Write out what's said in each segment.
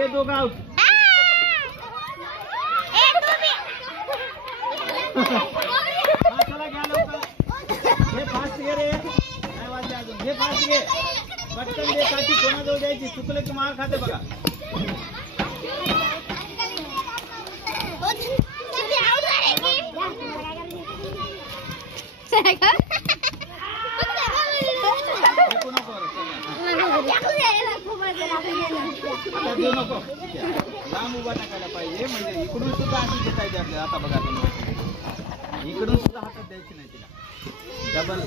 हे दोघं आउट. चला घ्या लवकर. हे फास्ट घे रे. काय वाजले अजून. हे फास्ट घे. पटकन दे. काठी कोणाजवळ द्यायची. चुकलं की मार खाते बघा. आता देऊ नको. लांब उभा टाकायला पाहिजे म्हणजे इकडून सुद्धा अशी घेता येते आपल्याला. आता बघा इकडून सुद्धा हातात द्यायची नाही तिला. डबल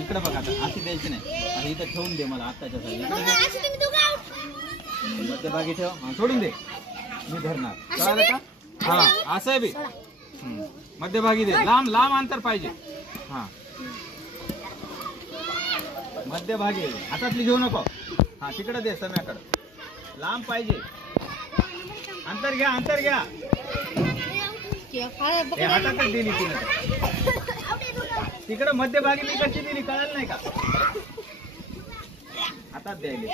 इकडे बघा. आता अशी द्यायची नाही. आता इथं ठेवून दे मला आत्ताच्या मध्यभागी ठेव. सोडून दे. मी धरणार. कळालं का. हा असं आहे बी. मध्यभागी दे. लांब लांब अंतर पाहिजे. हा मध्यभागी. हातातली घेऊ नको. हा तिकडे दे. सम्याकडे लांब पाहिजे. अंतर घ्या. अंतर घ्या. हातातच दिली तिने. तिकडे मध्यभागी मी कशी दिली कळालं नाही का. हातात द्यायली.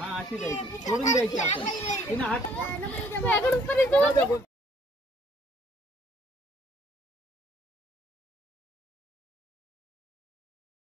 हा अशी द्यायची. सोडून द्यायची आपण. तिने हात